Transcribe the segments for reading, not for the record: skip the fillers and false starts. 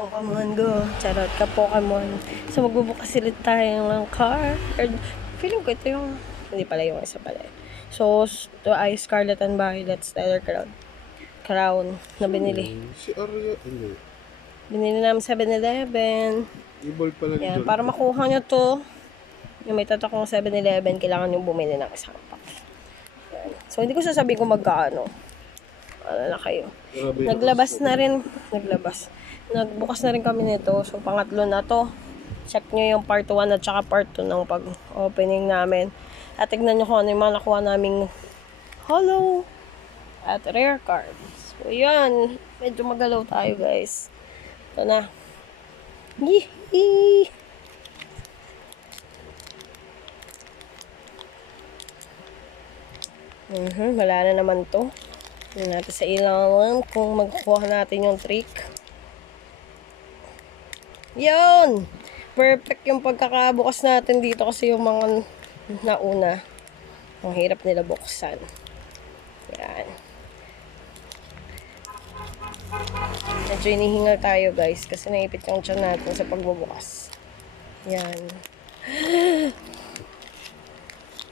Pokemon Go. Charot ka, Pokemon. So, magbubukas ulit tayo ng car. Feeling ko ito yung... Hindi pala yung isa pala. So, ito ay Scarlet and Violet Stellar Crown. Crown na binili. Si Arya, hindi. Binili namin 7-Eleven. Ibol pala ni Yan, John. para makuha nyo to, yung may tatak ng 7-Eleven, kailangan nyo bumili ng isang pack. Yan. So, hindi ko sasabihin kung magkaano. Ano na kayo. Grabe, Naglabas na rin. Nagbukas na rin kami nito. So, pangatlo na to. Check nyo yung part 1 at saka part 2 ng pag-opening namin. At tignan nyo kung ano yung mga nakuha naming hollow at rare cards. So, yan. Medyo magalaw tayo, guys. Ito na. Yee! Wala na naman to. Tignan natin sa ilawan kung magkukuha natin yung trick. Yun! Perfect yung pagkakabukas natin dito kasi yung mga nauna. Ang hirap nila buksan. Yan. Medyo inihingal tayo guys kasi naipit yung tiyan natin sa pagbubukas. Yan.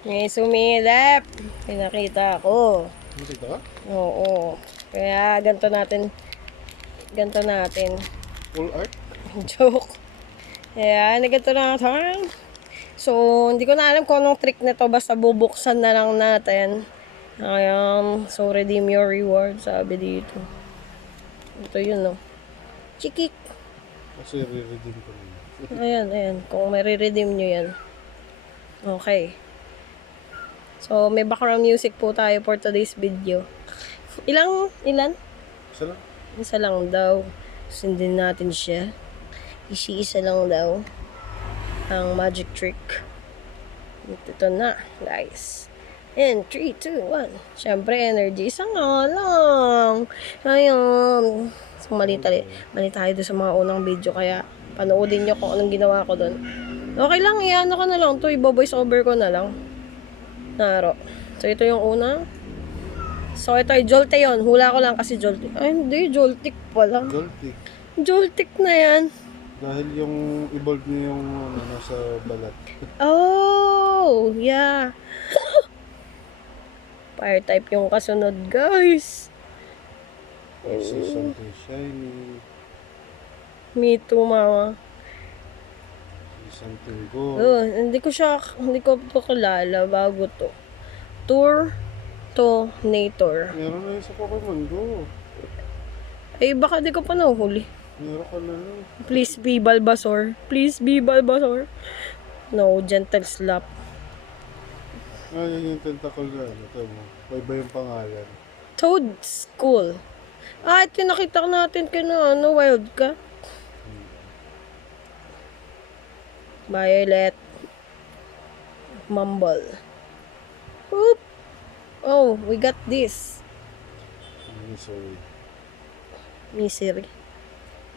May sumilap. Pinakita ko. Nakita ka? Oo. Kaya ganito natin. Full art? Joke. Kaya ganito natin. So, hindi ko na alam kung anong trick nito. Basta bubuksan na lang natin. Ayan. So, redeem your reward. Sabi dito. Ito yun, no. Chikik. Kasi re-redeem ko na. Ayan. Kung may-redeem nyo yan. Okay. So, may background music po tayo for today's video. Ilan? Isa lang? Isa lang daw. Sundin natin siya. Isa lang daw. Ang magic trick. Ito na, guys. And 3, 2, 1. Siyempre, energy. Isa nga lang. Ayun. So, mali tayo doon sa mga unang video. Kaya, panoodin nyo kung anong ginawa ko doon. Okay lang, iano ko na lang. Ito, ibo-voice over ko na lang. Naro. So, ito yung una. So, ito ay Jolte yun. Hula ko lang kasi Jolte. Ay, hindi. Joltik pala. Joltik. Joltik na yan. Dahil yung evolve niya yung nasa balat. Oh, yeah. Fire type yung kasunod, guys. I see something shiny. Me too, mama. See something gold. Hindi ko to kilala bago to. Tour to Nator. Meron na yun sa Pokemon Go. Eh, baka di ko pa nahuhuli. Meron ka na nun. Please be Bulbasaur. Please be Bulbasaur. No, gentle slap. Ah, yan yung tentacle na. Ito mo. Iba yung pangalan. Toad School. Ah, ito yung nakita natin wild ka. Violet. Mumble. Oop. Oh, we got this. Misery.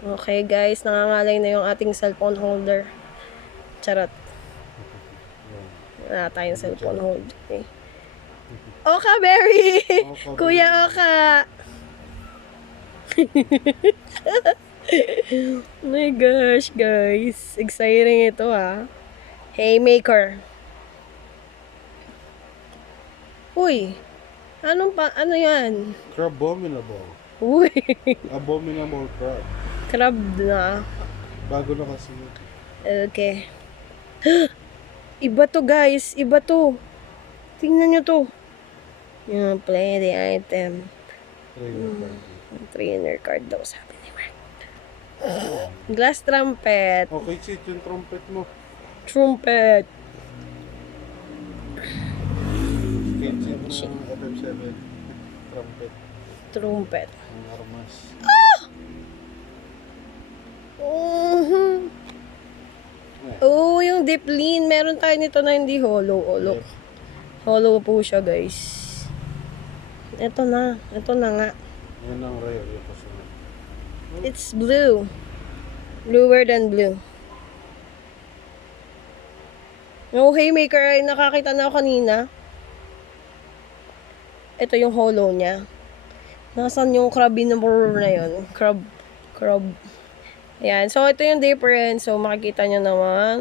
Okay guys, nangangalay na yung ating cellphone holder. Charot. Wala tayong cellphone holder. Okay. Oka Berry! Kuya Oka! Oh my gosh, guys. Exciting ito Haymaker. Uy! Ano yan? Crabominable. Uy! Abominable crab. Crab na. Bago na kasi. Okay. Iba to guys. Iba to. Tingnan nyo to. Yung play the item. Trainer card daw sabi ni Mark. Glass trumpet. Okay, cheat yung trumpet mo. Trumpet. Okay, cheat yung FM7. Trumpet. Trumpet. Ang armas. Oh, yung deep lean. Meron tayo nito na hindi hollow. Hollow po siya, guys. Ito na nga. Yan ang rare yung kasunod. It's blue. Bluer than blue. Yung Haymaker ay nakakita na ako kanina. Ito yung hollow niya. Nasaan yung Crabinivore na yun? Crab. Ayan. So, ito yung difference. So, makikita nyo naman.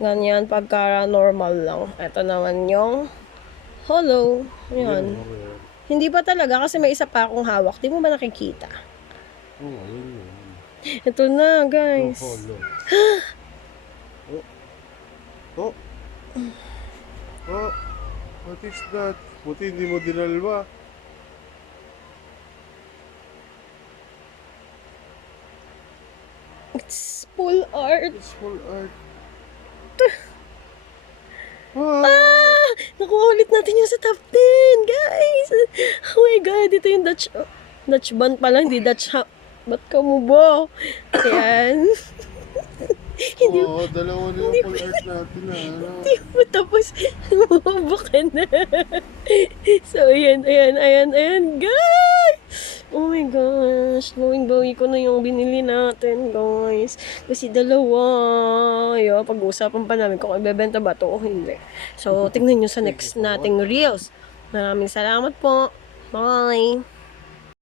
Ganyan, pagka normal lang. Ito naman yung hollow. Ayan. Okay. Hindi pa talaga kasi may isa pa akong hawak. Di mo ba nakikita? Oo, yun. Ito na, Yung guys. hollow. Oh. Oh. Oh. What is that? Buti hindi mo dinalwa. It's full art. It's full art. Ah! Nakuha ulit natin yung sa top 10, guys. Oh my God, ito yung Dutch band pala, hindi Dutch Ba't ka mo ba? Ayan. Oo, dalawa na yung full art natin na. Ano? Hindi mo tapos. Bumaba ka na. So, ayan, guys. Oh my gosh. Going ko na yung binili natin, guys. Kasi dalawa. Ayo, pag-uusapan pa namin kung ibebenta ba to o hindi. So, tingnan nyo sa next nating reels. Maraming salamat po. Bye.